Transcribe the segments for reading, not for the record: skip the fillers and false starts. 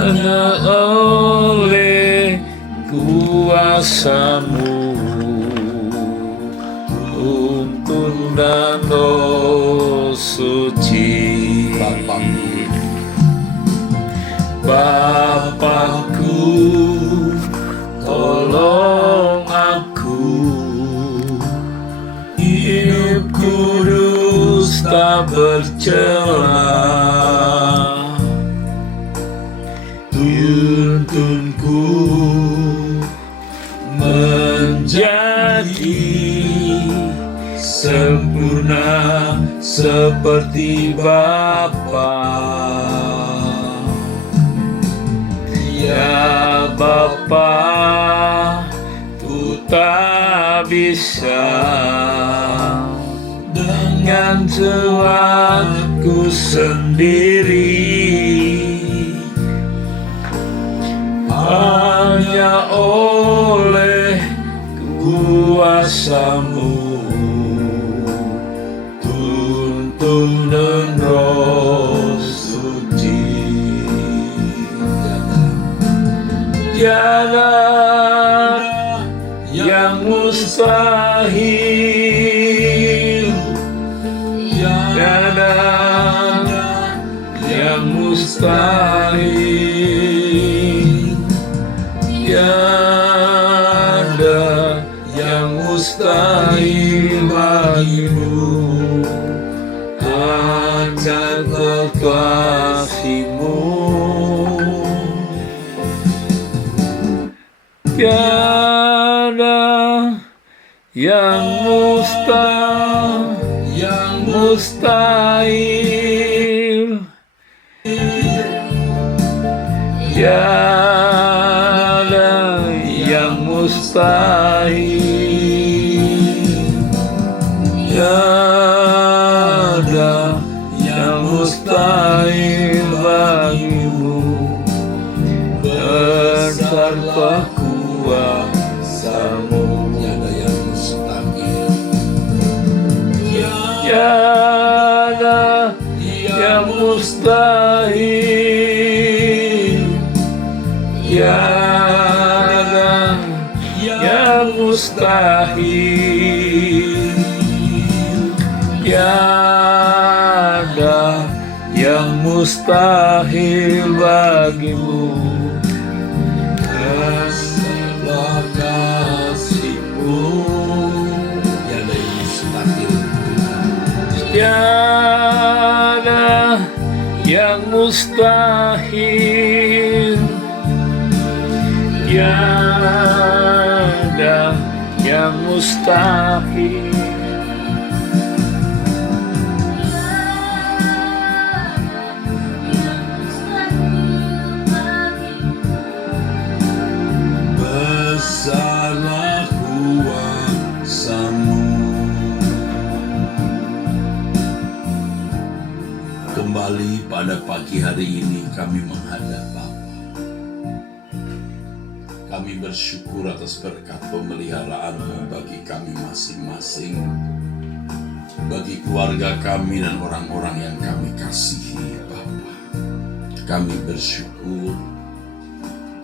hanya oleh kuasa-Mu, Tuntun dan Roh Suci. Bapakku, tolong aku, hidup kudus tak bercela. Tuntunku menjadi sempurna seperti Bapa. Ya Bapa, ku tak bisa dengan kuatku sendiri, hanya oleh kuasa-Mu, tuntunan Roh Suci. Tiada yang mustahil, tiada yang mustahil, tiada yang mustahil bagimu. Hanya kekasih-Mu. Tiada yang mustahil, tiada yang mustahil, tiada yang mustahil bagimu. Berserta kuasa-Mu, tiada yang mustahil, tiada yang mustahil, tiada yang mustahil, tiada yang mustahil bagimu. Tiada yang mustahil, tiada yang mustahil. Besarlah kuasa-Mu. Kembali pada pagi hari ini kami menghadap Bapa. Kami bersyukur atas berkat pemeliharaan-Mu bagi kami masing-masing, bagi keluarga kami dan orang-orang yang kami kasihi, Bapa. Kami bersyukur,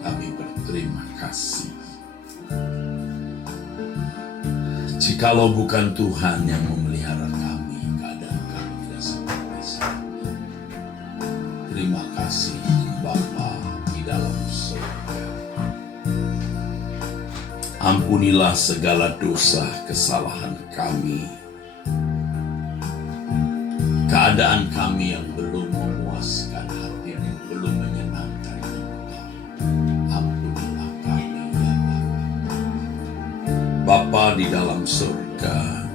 kami berterima kasih. Jikalau bukan Tuhan yang memelihara kami, keadaan kami tidak seperti ini. Terima kasih Bapa di dalam surga. Ampunilah segala dosa kesalahan kami, keadaan kami yang belum memuaskan hati, yang belum menyenangkan Engkau. Ampunilah kami ya Bapa di dalam surga.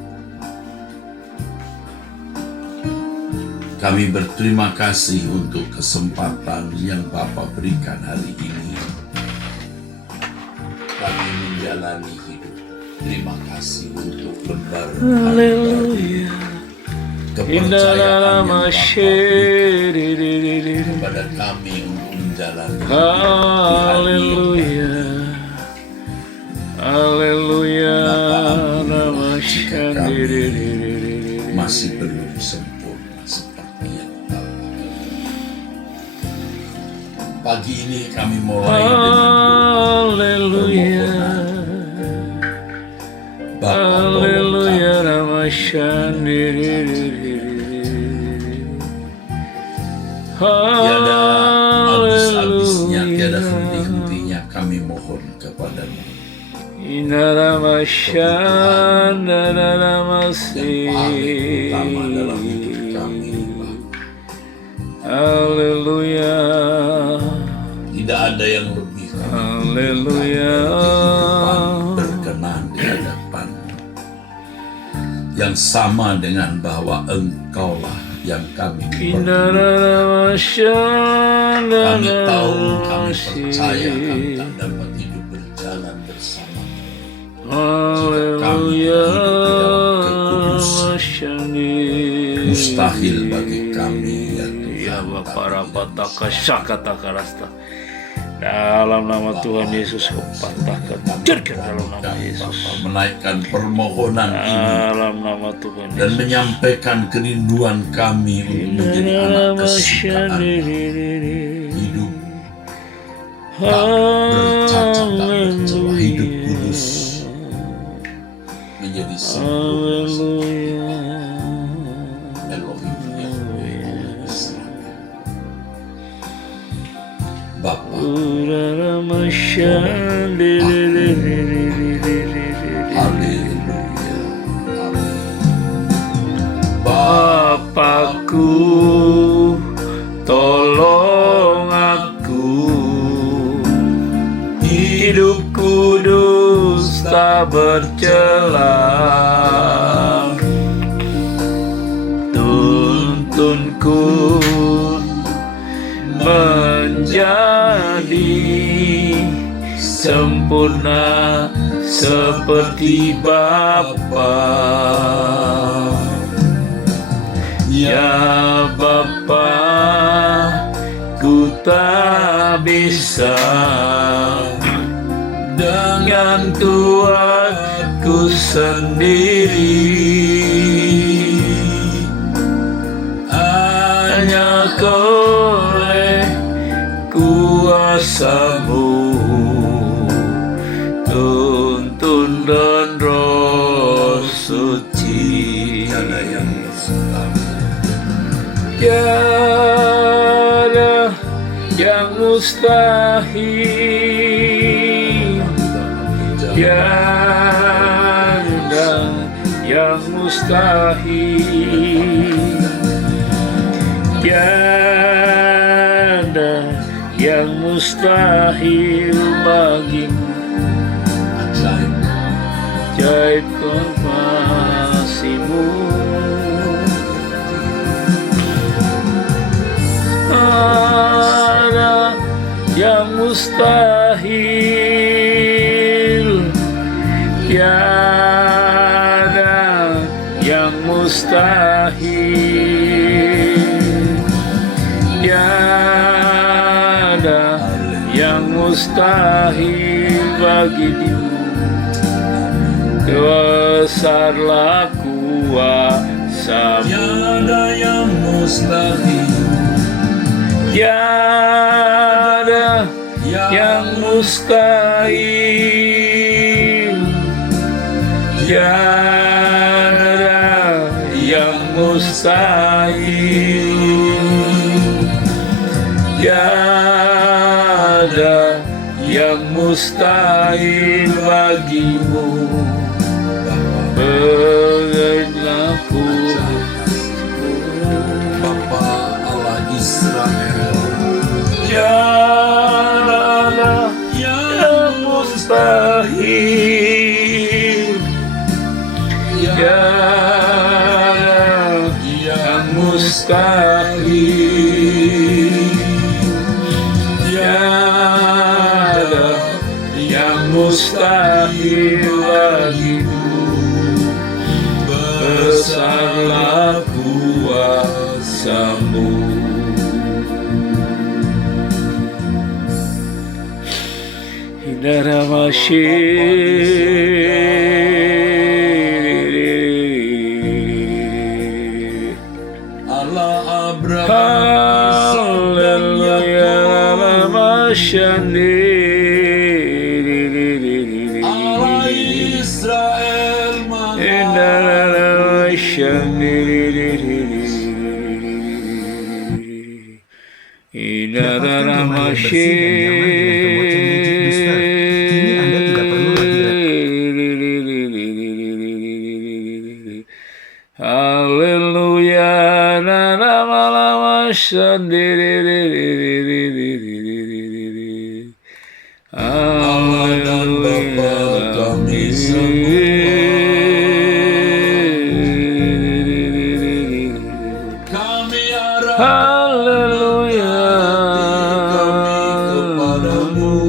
Kami berterima kasih untuk kesempatan yang Bapa berikan hari ini. Kami menjalani hidup. Terima kasih untuk lembar kepercayaan yang Bapa berikan kepada kami untuk menjalani hidup. Haleluya. Haleluya. Jika kami masih belum sempurna seperti yang Bapa. Pagi ini kami mulai dengan permohonan. Bapa tolong kami. Tiada habis-habisnya, tiada henti-hentinya kami mohon kepadamu. Inaramasyan Yang paling utama dalam hidup kami, Bapa. Haleluya. Tidak ada yang lebih kami Haleluya. berkenan di hadapan-Mu. Yang sama dengan bahwa Engkaulah yang kami perlukan. Inaramasyan Kami tahu, kami percaya kami tak dapat hidup berjalan bersama. Haleluya. Mustahil bagi kami ya Tuhan. Para pataka syakataka rasta. Dalam nama Tuhan Yesus kupatahkan, hancurkan dalam nama Yesus. Menaikkan permohonan ini Dalam nama Tuhan dan Yesus. menyampaikan kerinduan kami untuk menjadi anak kesukaan, hidup tak bercacat, tak bercela, hidup kudus, menjadi sempurna. Elohim Yahweh Israel. Bapa, haleluya, haleluya. Bapakku, tolong aku, hidup kudus tak bercela. Tuntunku menjadi sempurna seperti Bapa. Ya Bapa, ku tak bisa dengan kuatku sendiri. Hanya oleh kuasa-Mu, tuntun dan Roh Suci. Tiada yang mustahil. Tiada yang mustahil. Tiada yang mustahil. Tiada yang mustahil bagimu. Ajaib kekasih-Mu. Ada yang mustahil. Tiada yang mustahil. Tiada yang mustahil bagi Dia. Besarlah kuasa-Mu. Tiada yang mustahil. Tiada yang mustahil. Tiada yang mustahil. Tiada yang mustahil bagimu. Berilah Bapa Allah Israel. tiada yang mustahil. Tiada yang mustahil. Tiada yang mustahil bagimu. Besarlah kuasa-Mu. Hidara Allah Abraham, Haleluya. Allah Israel Kini Anda tidak perlu lagi Haleluya, Allah dan Bapa kami kami harap Haleluya, kami kepadamu.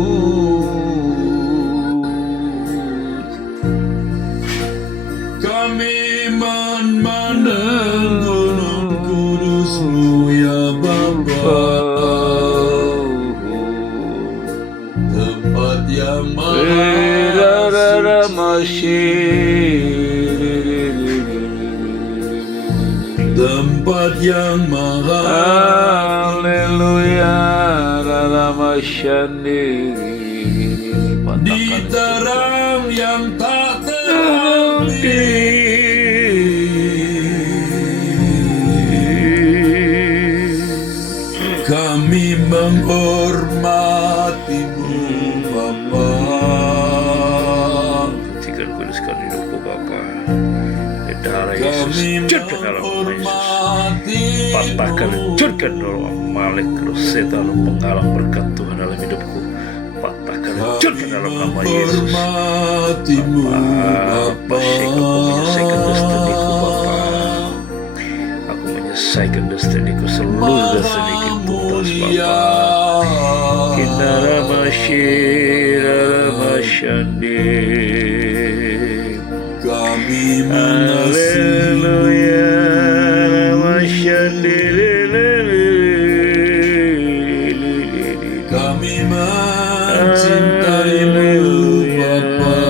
Kami memandang gunung kudus-Mu ya Bapa, tempat yang tempat yang maha Haleluya, di terang yang tak terhenti. Kami menghormati-Mu Bapa. Sucikan kuduskan hidupku Bapa. Di darah Yesus, Kami hancurkan dalam nama Yesus. menghormati Patahkan, hancurkan roh Amalek, roh setan, roh penghalang berkat Tuhan dalam hidupku. Patahkan, hancurkan dalam nama Yesus. menghormati-Mu Bapa, aku menyelesaikan destiniku Bapa. Aku menyelesaikan destiniku, seluruh destiniku tuntas Bapa. Kinara masyira masyandi. Kami mengasihi, Haleluya, masyandi. kami mencintai-Mu Bapa.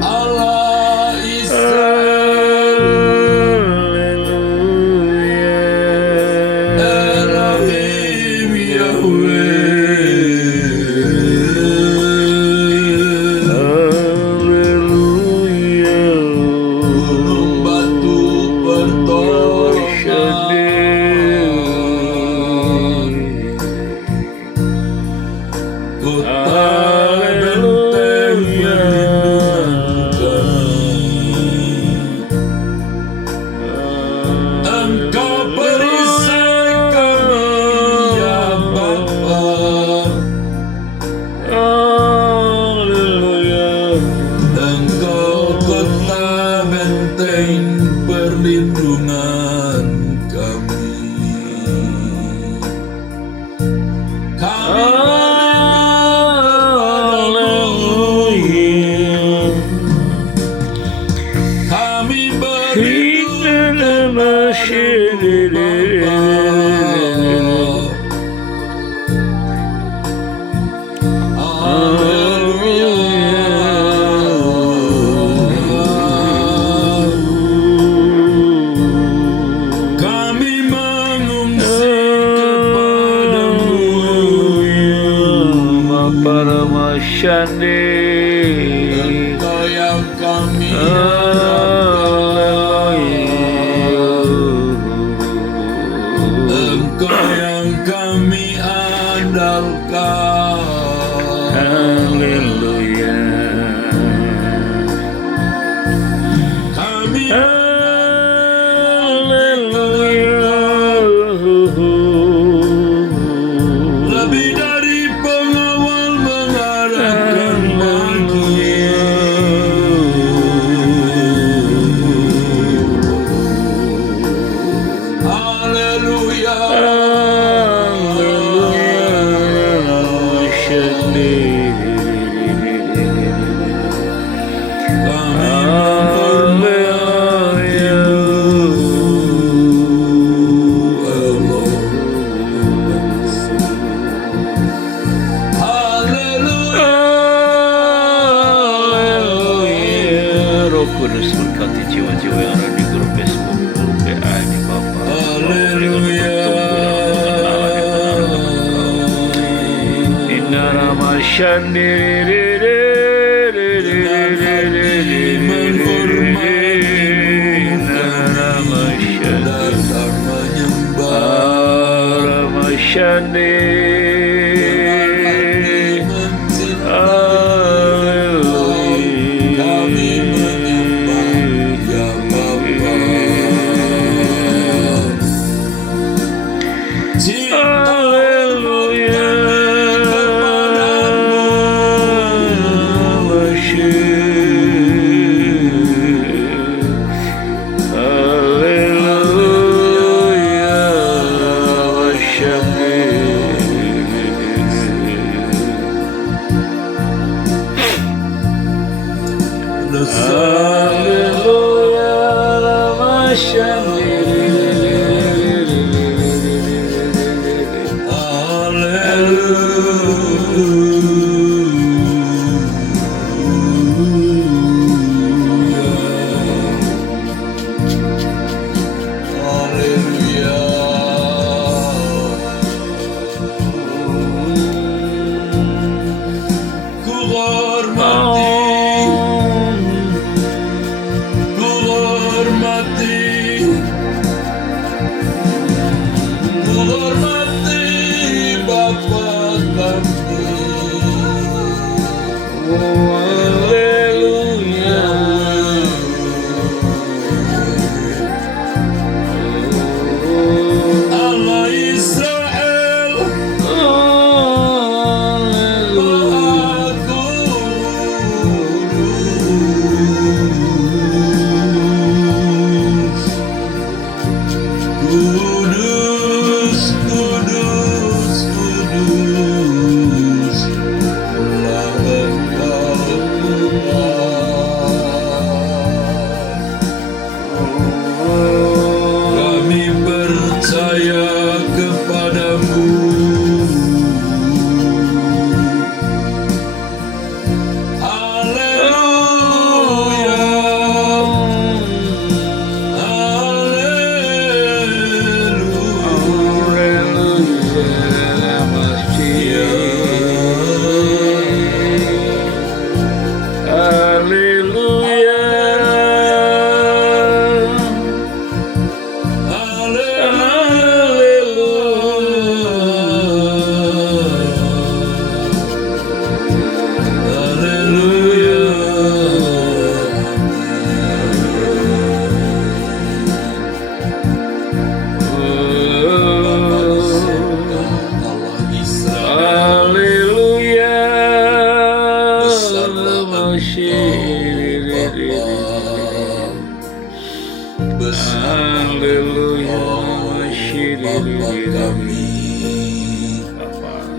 Allah Israel, Elohim Yahweh, gunung batu pertolongan, kota benteng perlindungan kami. Engkau perisai kami ya Bapa. Engkau kota benteng perlindungan kami. Kami berlindung kami mengungsi kepadamu. Para masyandi. Engkau yang kami Engkau yang kami andalkan. Haleluya. Kami lebih dari pengawal mengharapkan bahagia. Haleluya.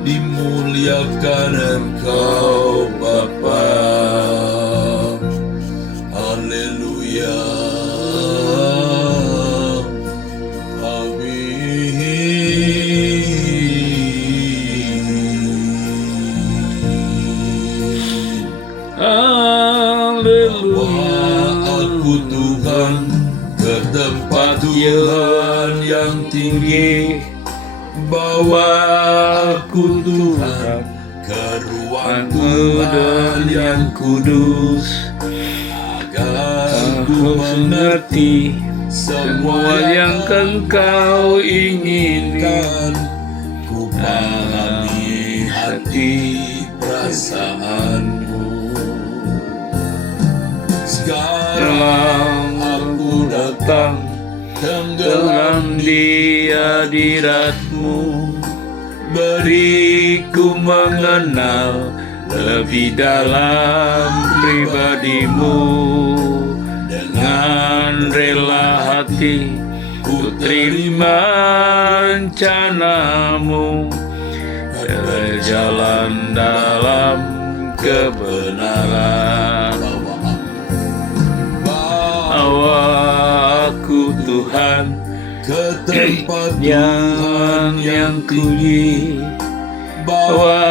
Dimuliakan Engkau Bapa. Haleluya. Aku Tuhan ke tempat Tuhan yang tinggi, bawa aku Tuhan ke ruang Tuhan yang kudus, agar ku mengerti semua yang Engkau inginkan. Ku pahami hati perasaanmu. Sekarang aku datang tenggelam di hadirat-Mu, beriku mengenal lebih dalam pribadi-Mu. Dengan rela hati ku terima rencana-Mu, berjalan dalam kebenaran. Bawa aku Tuhan ke tempat Tuhan yang tinggi, bawa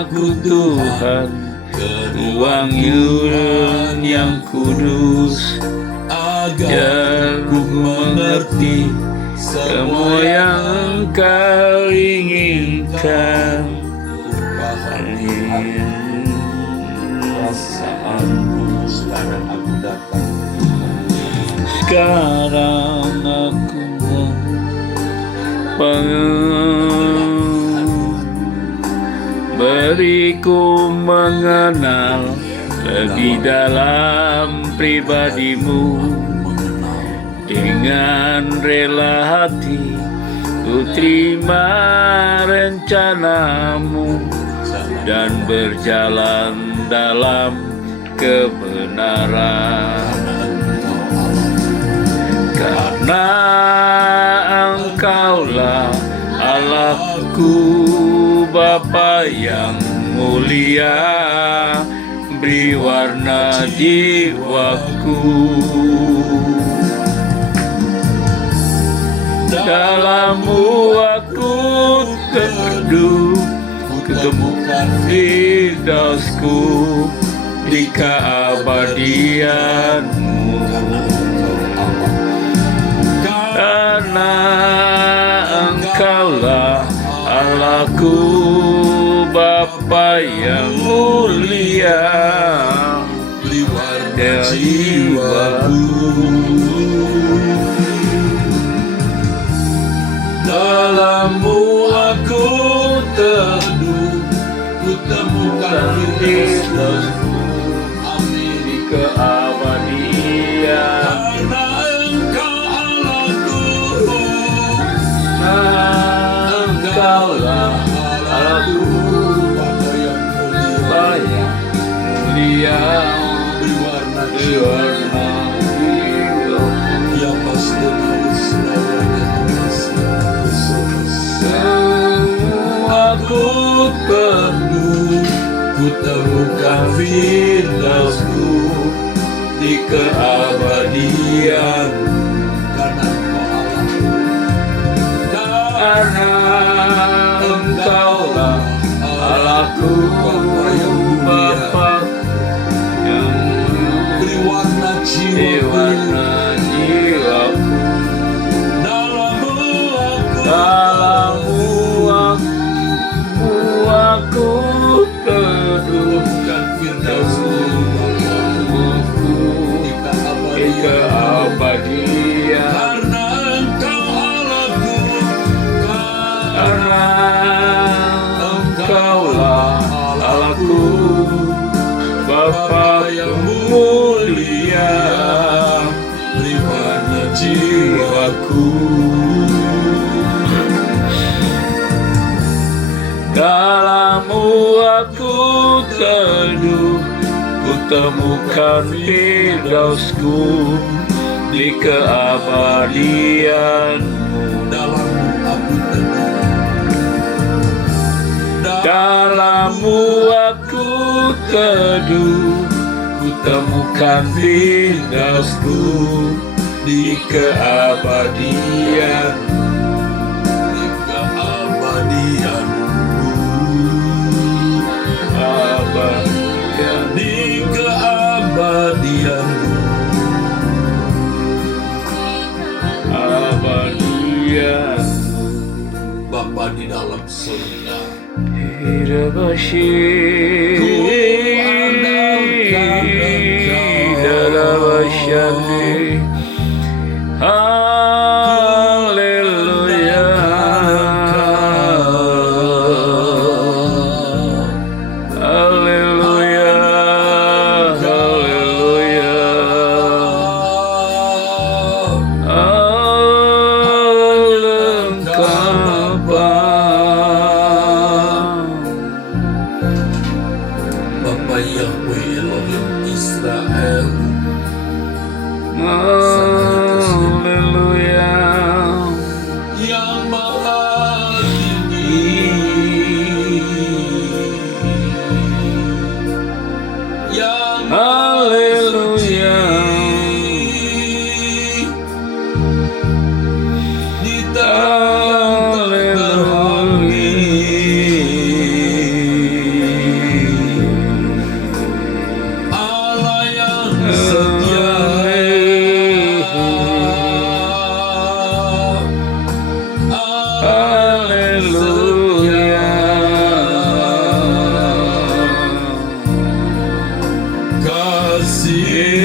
aku Tuhan ke ruang Tuhan yang kudus, agar ku mengerti semua yang Engkau inginkan. Ku pahami sekarang aku datang. Sekarang aku beriku mengenal lebih dalam pribadimu. Dengan rela hati ku terima rencanamu dan berjalan dalam kebenaran. Karena Engkaulah Allahku, Bapa yang mulia, beri warna jiwaku. Dalam-Mu aku teduh, kutemukan firdausku di keabadian-Mu. Karena Engkaulah Allahku, Bapa yang mulia, beri warna jiwaku. Dalam-Mu aku teduh, kutemukan firdaus-Mu, di keabadian. Karena Engkau Allahku, Engkaulah Allahku, Bapa yang mulia, beri warna jiwaku. Yang pasti harus aku teduh, kutemukan firdaus-Mu di keabadian. Karena Engkaulah Allahku, Bapa yang beri warna jiwaku. Dalam-Mu aku teduhkan firdaus-Mu di keabadian. Karena Engkau Allahku, karena Engkaulah Allahku, Bapa yang mulia, beri warna jiwaku. Dalam-Mu aku teduh, kutemukan firdaus-Ku di keabadian-Mu. Dalam-Mu aku teduh, kutemukan firdaus-Ku di keabadian. Di keabadian-Mu, abadian. Bapa di dalam surga, haleluya. kasih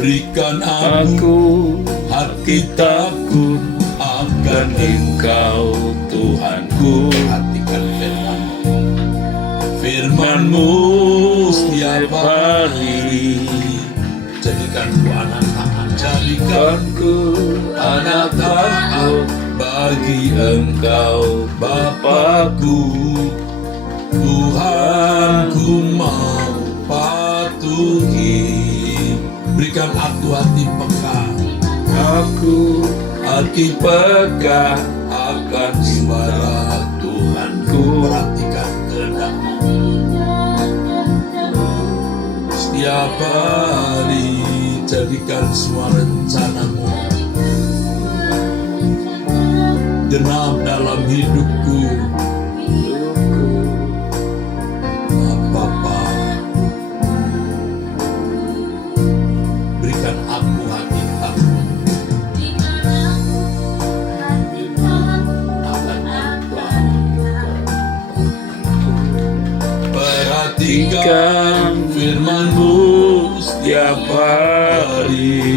Berikan aku hati takut akan Engkau Tuhanku. Perhatikan firman-Mu setiap hari. Jadikanku anak taat, jadikanku anak taat bagi Engkau Bapakku. Tuhan, ku mau patuhi. Berikan aku hati peka, aku hati peka akan suara Tuhanku. Perhatikan kehendak-Mu setiap hari. Jadikan semua rencana-Mu genap dalam hidupku. Bapa, berikan aku hati takut Berikan firman-Mu setiap hari.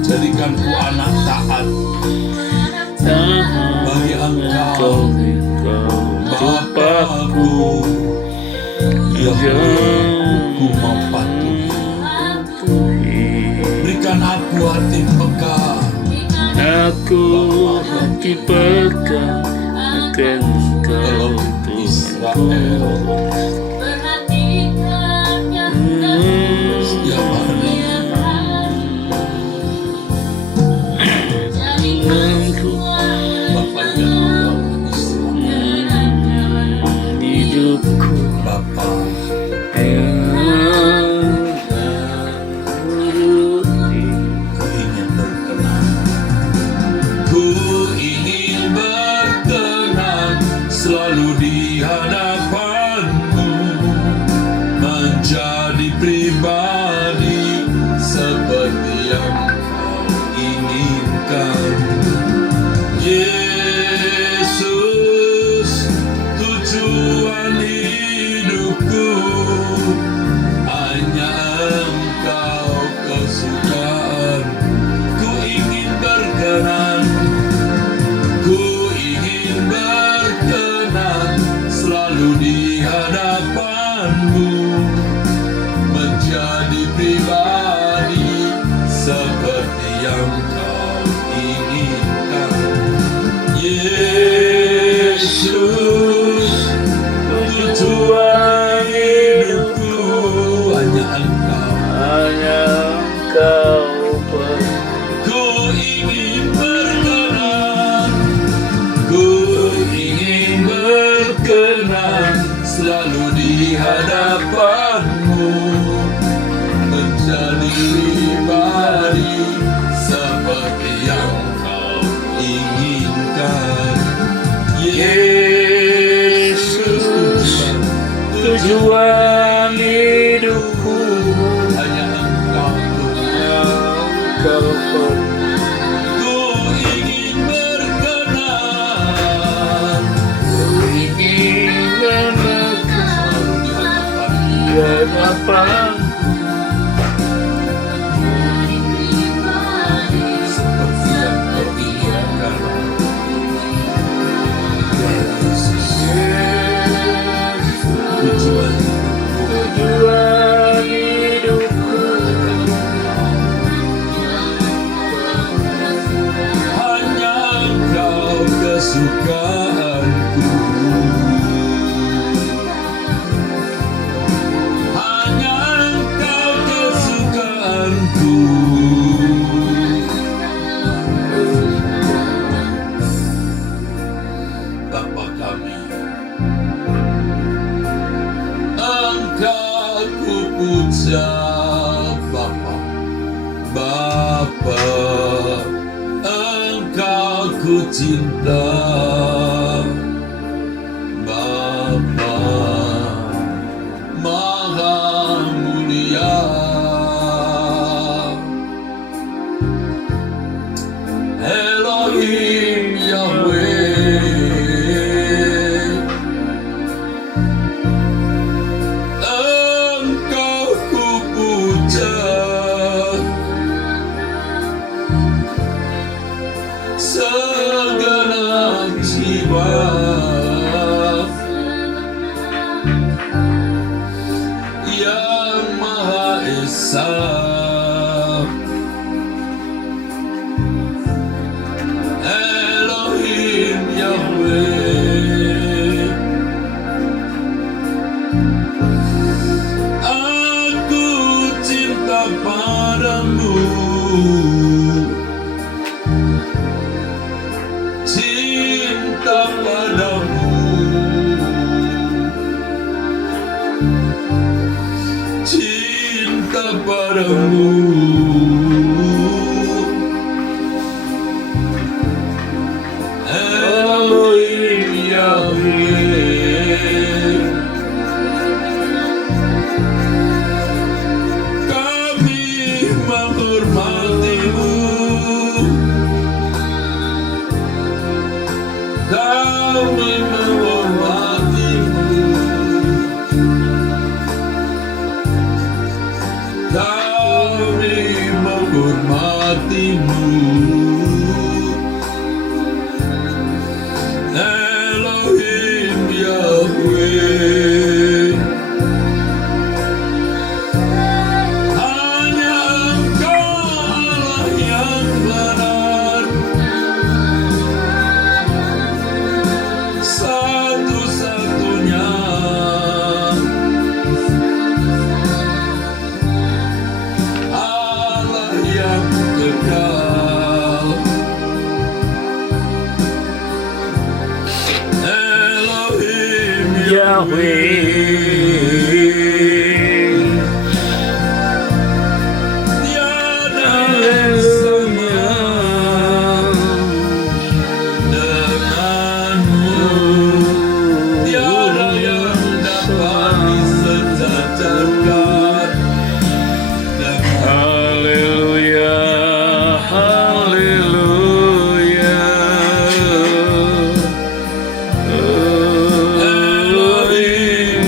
Jadikan ku anak taat bagi Engkau, Bapa-Ku, yang ku mau patuhi. Berikan aku hati peka, Aku hati peka akan Engkau Israel. Setiap hari Bapa yang Israel, hidupku Bapa ku ingin berkenan, ku ingin berkenan selalu di hadapan-Mu, menjadi pribadi seperti yang Kau inginkan. Yesus, tujuan hidupku hanya Engkau kesukaan. Ku ingin berkenan, ku ingin berkenan selalu di hadapan-Mu, menjadi pribadi seperti yang Kau inginkan. Yesus, tujuan hidupku hanya Engkau. Ku ingin berkenan, ku ingin berkenan selalu di hadapan-Mu, menjadi pribadi seperti yang Kau inginkan. Yesus, tujuan hidupku hanya Engkau. Ku ingin berkenan, selalu di hadapan-Mu, seperti yang Kau inginkan. Yesus, tujuan hidupku hanya Engkau kesukaanku, hanya Engkau kesukaanku. Bapa kami, Engkau ku puja. Bapa, Bapa, Engkau ku cinta. Bapa Maha Mulia, Elohim Yahweh, Engkau ku puja. Segenap jiwa yang Maha Esa, Elohim Yahweh, aku cinta padamu, cinta padamu. hatimu, Elohim Yahweh. Hanya Engkau Allah yang benar, satu-satunya Allah yang kekal. Elohim Yahweh. tiada yang sama denganmu, tiada yang dapat disejajarkan dengan Haleluya, haleluya. Elohim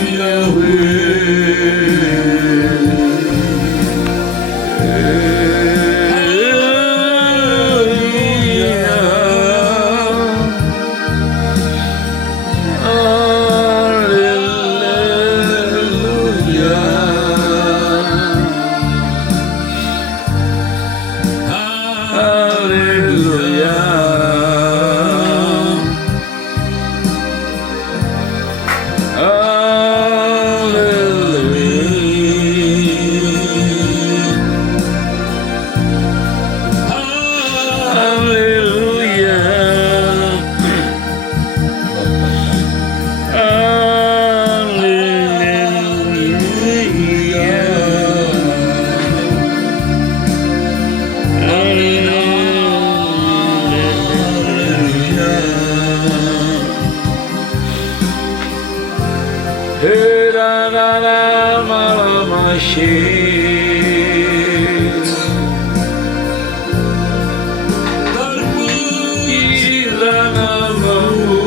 Terpujilah namamu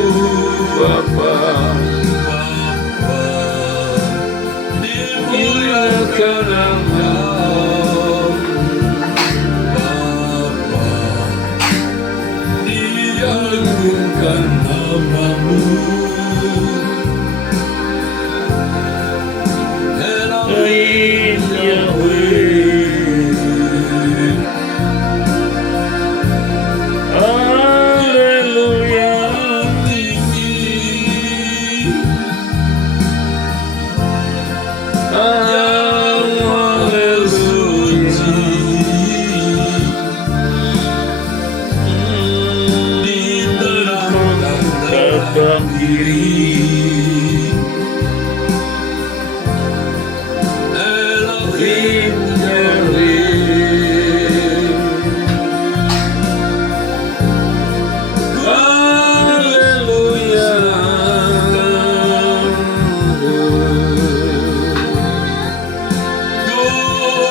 Bapa, dimuliakan Engkau Bapa, diagungkan namamu. Elohim Yahweh. Haleluya. Diterangkan diri Elohim Yahweh. Haleluya.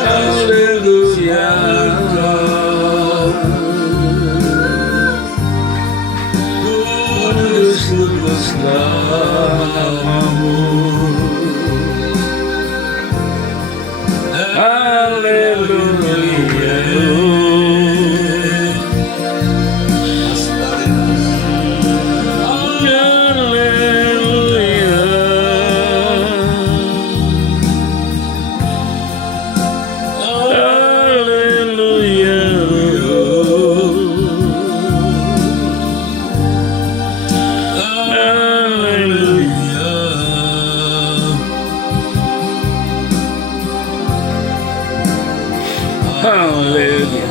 Haleluya. Kudus kuduslah namamu. Haleluya. Haleluya.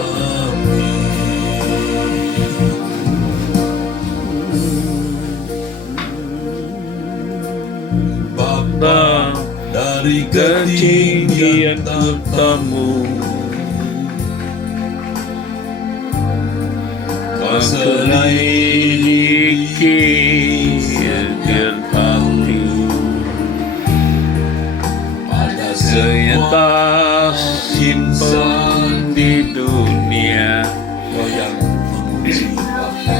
Bapa, dari Ketinggian ketinggian tahtamu kau selidiki hati pada senyata simpan di dunia. Kau yang memuji Bapa.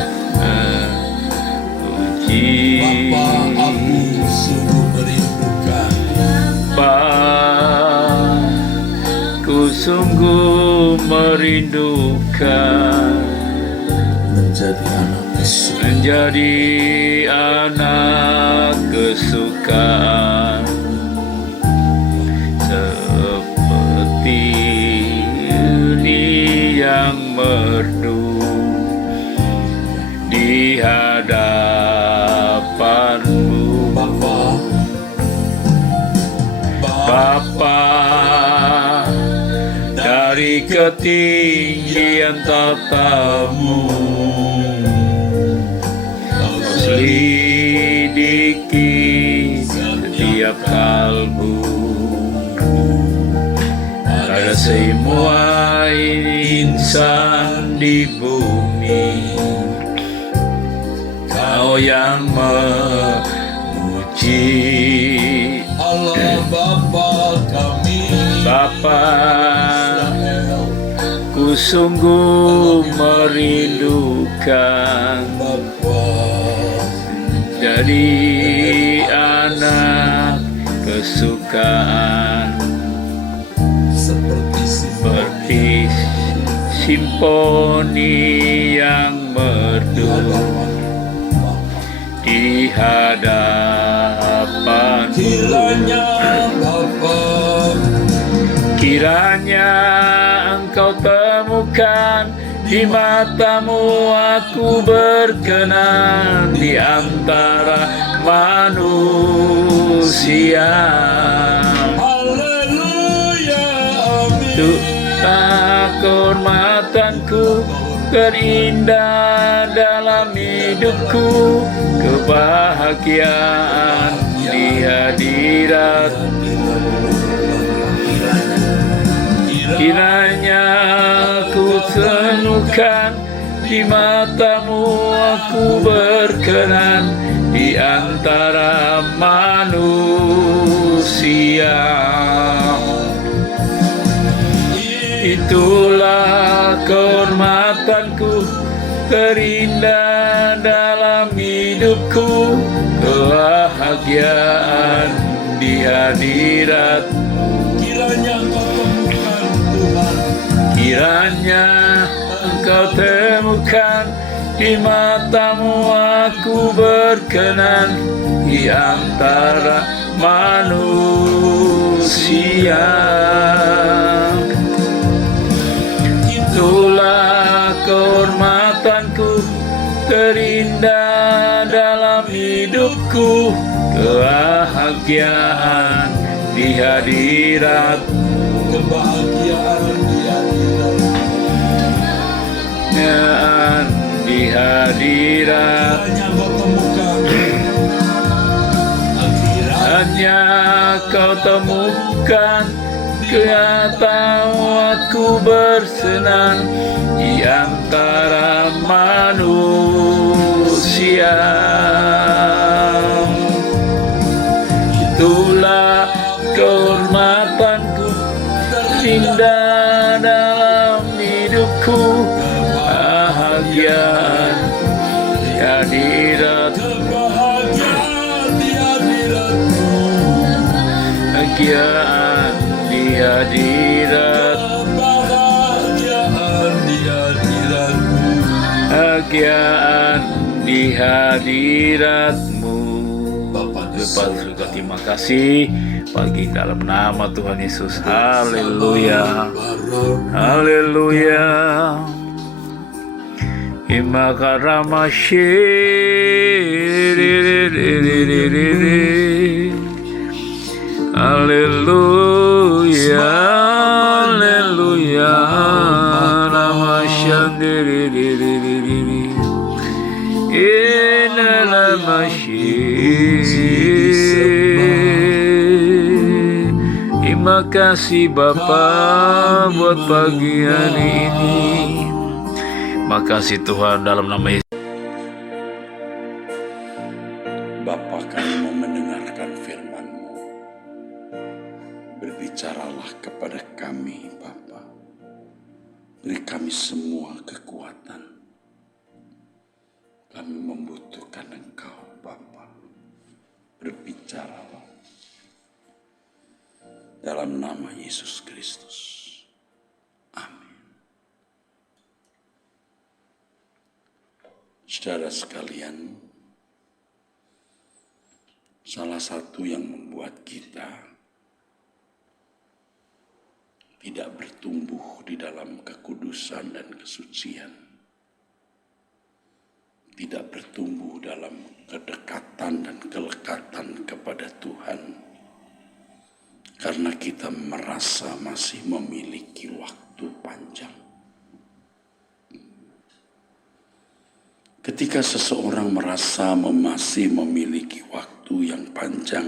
Puji Bapa, aku sungguh merindukan ku sungguh merindukan menjadi anak kesukaan, seperti uni yang merdu di hadapanmu, Bapa. Dari ketinggian tatamu, kau selidiki setiap kalbu. Pada semua insan di bumi, kau yang memuji. Allah Bapa kami, Bapa, ku sungguh merindukan jadi anak kesukaan, seperti simfoni yang merdu di hadapan. Kiranya Engkau temukan di matamu aku berkenan di antara manusia. Haleluya, amin. Tuhan kehormatanku terindah dalam hidupku, kebahagiaan di hadirat. Kiranya ku temukan di matamu aku berkenan di antara manusia. Itulah kehormatanku terindah dalam hidupku, kebahagiaan di hadirat. Kiranya Engkau temukan di matamu aku berkenan di antara manusia. Itulah kehormatanku terindah dalam hidupku, kebahagiaan di hadirat. Kebahagiaan di hadirat. Hanya kau temukan, kau aku bersenang di antara manusia. Itulah kehormatanku terindah dalam hidupku, kebahagiaan di hadirat. Kebahagiaan di hadirat. Kebahagiaan di hadiratmu. Bapa surga, terima kasih pagi dalam nama Tuhan Yesus. Haleluya. Haleluya. Imakaramashi. Haleluya. Haleluya. Namashandiri. Terima kasih Bapa buat pagi hari ini. Makasih Tuhan dalam nama Yesus. Bapa, kami mau mendengarkan firman-Mu. Berbicaralah kepada kami, Bapa. Beri kami semua kekuatan. Kami membutuhkan Engkau, Bapa. Berbicaralah. Dalam nama Yesus Kristus. Amin. Saudara sekalian, salah satu yang membuat kita tidak bertumbuh di dalam kekudusan dan kesucian, tidak bertumbuh dalam kedekatan dan kelekatan kepada Tuhan, karena kita merasa masih memiliki waktu panjang. Ketika seseorang merasa masih memiliki waktu yang panjang,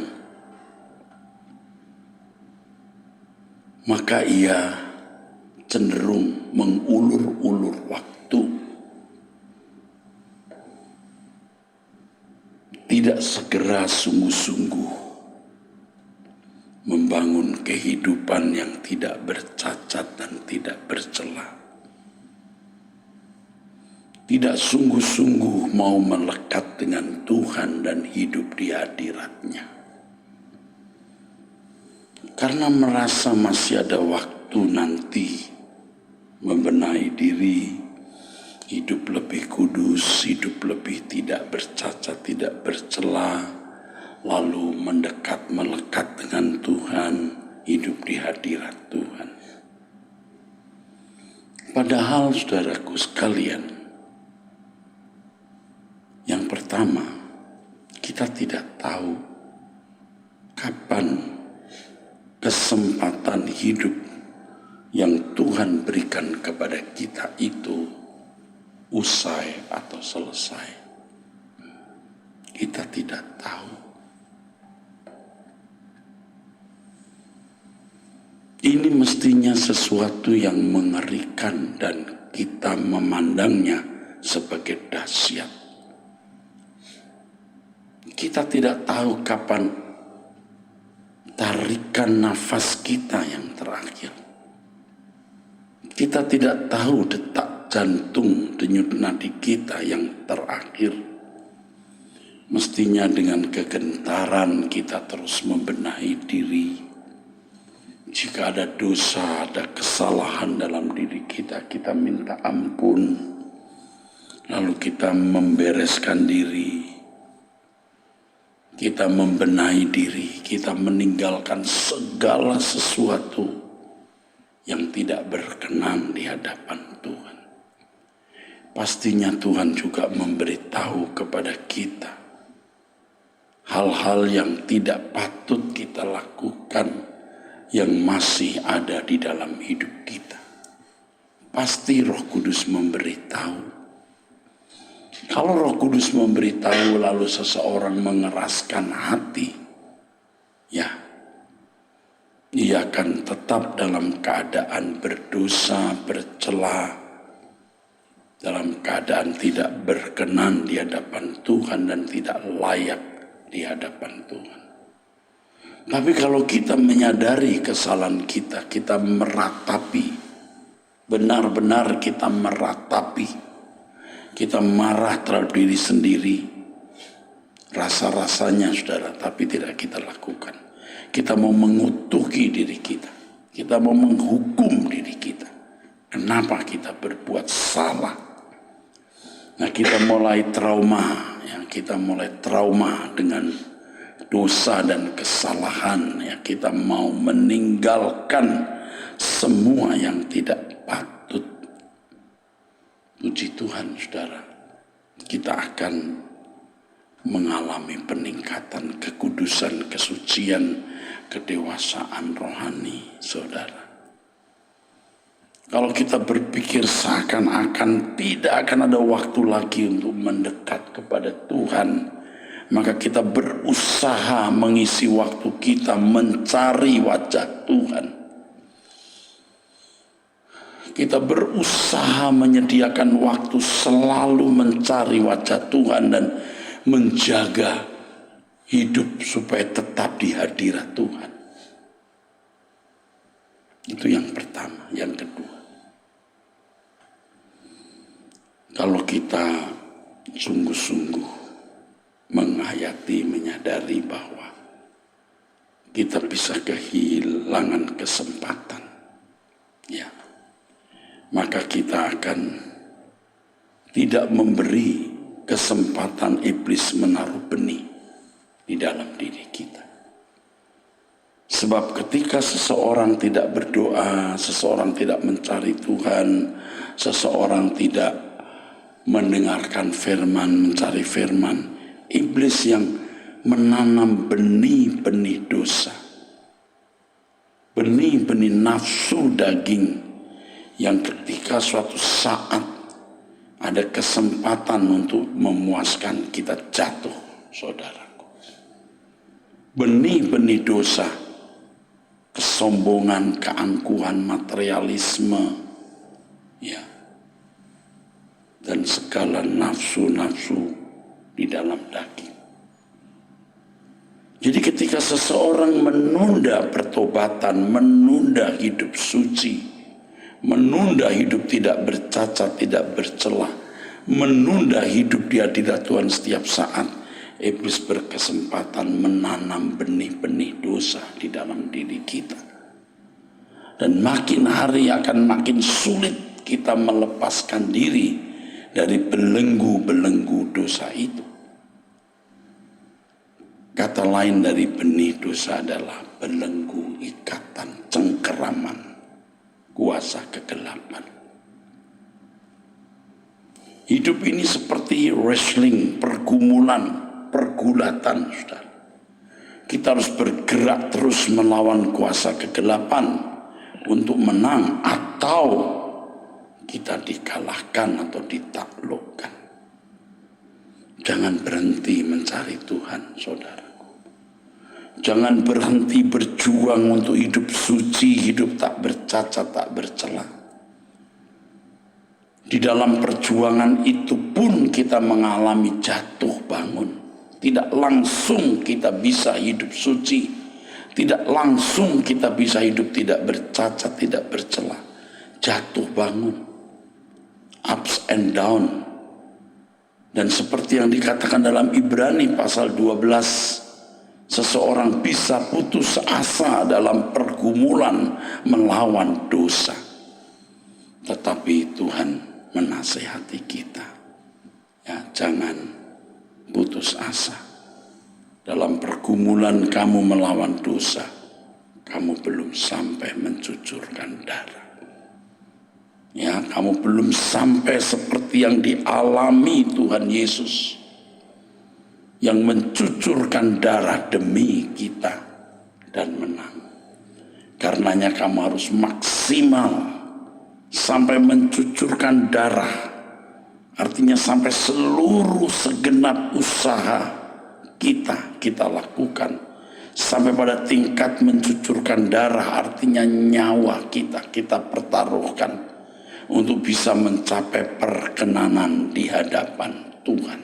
maka ia cenderung mengulur-ulur waktu, tidak segera sungguh-sungguh membangun kehidupan yang tidak bercacat dan tidak bercela. Tidak sungguh-sungguh mau melekat dengan Tuhan dan hidup di hadirat-Nya. Karena merasa masih ada waktu nanti membenahi diri, hidup lebih kudus, hidup lebih tidak bercacat, tidak bercela, lalu mendekat, melekat dengan Tuhan, hidup di hadirat Tuhan. Padahal saudaraku sekalian, yang pertama, kita tidak tahu kapan kesempatan hidup yang Tuhan berikan kepada kita itu usai atau selesai. Kita tidak tahu. Ini mestinya sesuatu yang mengerikan dan kita memandangnya sebagai dahsyat. Kita tidak tahu kapan tarikan nafas kita yang terakhir. Kita tidak tahu detak jantung, denyut nadi kita yang terakhir. Mestinya dengan kegentaran kita terus membenahi diri. Jika ada dosa, ada kesalahan dalam diri kita, kita minta ampun. Lalu kita membereskan diri. Kita membenahi diri, kita meninggalkan segala sesuatu yang tidak berkenan di hadapan Tuhan. Pastinya Tuhan juga memberitahu kepada kita hal-hal yang tidak patut kita lakukan yang masih ada di dalam hidup kita. Pasti Roh Kudus memberitahu. Kalau Roh Kudus memberitahu lalu seseorang mengeraskan hati, ya, ia akan tetap dalam keadaan berdosa, bercela, dalam keadaan tidak berkenan di hadapan Tuhan dan tidak layak di hadapan Tuhan. Tapi kalau kita menyadari kesalahan kita, kita meratapi, benar-benar kita meratapi, kita marah terhadap diri sendiri, rasa-rasanya saudara, tapi tidak kita lakukan. Kita mau mengutuki diri kita, kita mau menghukum diri kita. Kenapa kita berbuat salah? Nah, kita mulai trauma, ya, kita mulai trauma dengan dosa dan kesalahan, ya, kita mau meninggalkan semua yang tidak patut. Puji Tuhan saudara, kita akan mengalami peningkatan kekudusan, kesucian, kedewasaan rohani saudara. Kalau kita berpikir seakan-akan tidak akan ada waktu lagi untuk mendekat kepada Tuhan, maka kita berusaha mengisi waktu kita mencari wajah Tuhan. Kita berusaha menyediakan waktu selalu mencari wajah Tuhan dan menjaga hidup supaya tetap di hadirat Tuhan. Itu yang pertama. Yang kedua, kalau kita sungguh-sungguh menghayati, menyadari bahwa kita bisa kehilangan kesempatan, ya, maka kita akan tidak memberi kesempatan iblis menaruh benih di dalam diri kita. Sebab ketika seseorang tidak berdoa, seseorang tidak mencari Tuhan, seseorang tidak mendengarkan firman, mencari firman, iblis yang menanam benih-benih dosa, benih-benih nafsu daging, yang ketika suatu saat ada kesempatan untuk memuaskan, kita jatuh, saudaraku. Benih-benih dosa, kesombongan, keangkuhan, materialisme, ya, dan segala nafsu-nafsu di dalam daging. Jadi ketika seseorang menunda pertobatan, menunda hidup suci, menunda hidup tidak bercacat, tidak bercelah, menunda hidup di hadirat Tuhan setiap saat, iblis berkesempatan menanam benih-benih dosa di dalam diri kita. Dan makin hari akan makin sulit kita melepaskan diri dari belenggu-belenggu dosa itu. Kata lain dari benih dosa adalah belenggu, ikatan, cengkeraman, kuasa kegelapan. Hidup ini seperti wrestling, pergumulan, pergulatan, saudara. Kita harus bergerak terus melawan kuasa kegelapan untuk menang, atau kita dikalahkan atau ditaklukkan. Jangan berhenti mencari Tuhan, saudaraku. Jangan berhenti berjuang untuk hidup suci, hidup tak bercacat, tak bercela. Di dalam perjuangan itu pun kita mengalami jatuh bangun. Tidak langsung kita bisa hidup suci. Tidak langsung kita bisa hidup tidak bercacat, tidak bercela. Jatuh bangun. Ups and down. Dan seperti yang dikatakan dalam Ibrani pasal 12, seseorang bisa putus asa dalam pergumulan melawan dosa. Tetapi Tuhan menasihati kita, ya, jangan putus asa. Dalam pergumulan kamu melawan dosa, kamu belum sampai mencucurkan darah. Ya, kamu belum sampai seperti yang dialami Tuhan Yesus, yang mencucurkan darah demi kita dan menang. Karenanya kamu harus maksimal sampai mencucurkan darah. Artinya sampai seluruh segenap usaha kita lakukan. Sampai pada tingkat mencucurkan darah, artinya nyawa kita pertaruhkan untuk bisa mencapai perkenanan di hadapan Tuhan.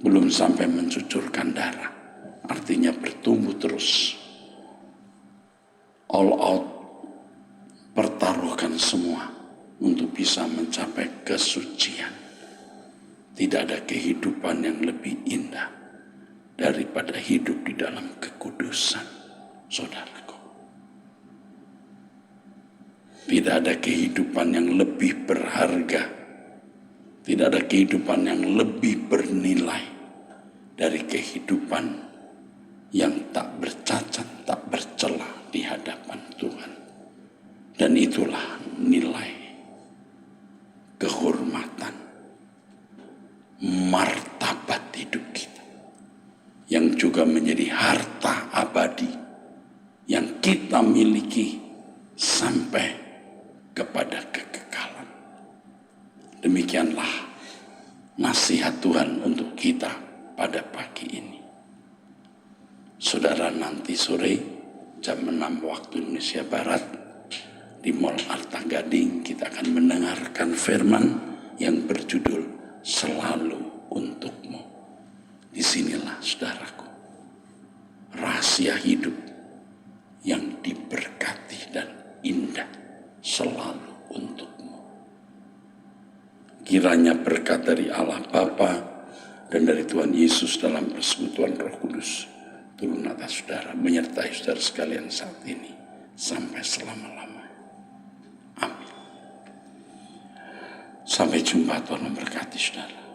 Belum sampai mencucurkan darah, artinya bertumbuh terus. All out, pertaruhkan semua untuk bisa mencapai kesucian. Tidak ada kehidupan yang lebih indah daripada hidup di dalam kekudusan, saudaraku. Tidak ada kehidupan yang lebih berharga, tidak ada kehidupan yang lebih bernilai dari kehidupan yang tak bercacat, tak bercela di hadapan Tuhan. Dan itulah nilai kehormatan, martabat hidup kita, yang juga menjadi harta abadi yang kita miliki sampai kepada kekekalan. Demikianlah nasihat Tuhan untuk kita pada pagi ini. Saudara, nanti sore jam 6 waktu Indonesia Barat di Mall Arta Gading kita akan mendengarkan firman yang berjudul Selalu Untukmu. Disinilah, saudaraku, rahasia hidup yang diberkati dan indah, selalu untukmu. Kiranya berkat dari Allah Bapa dan dari Tuhan Yesus dalam persekutuan Roh Kudus turun atas saudara, menyertai saudara sekalian saat ini sampai selama-lamanya. Amin. Sampai jumpa, Tuhan memberkati saudara.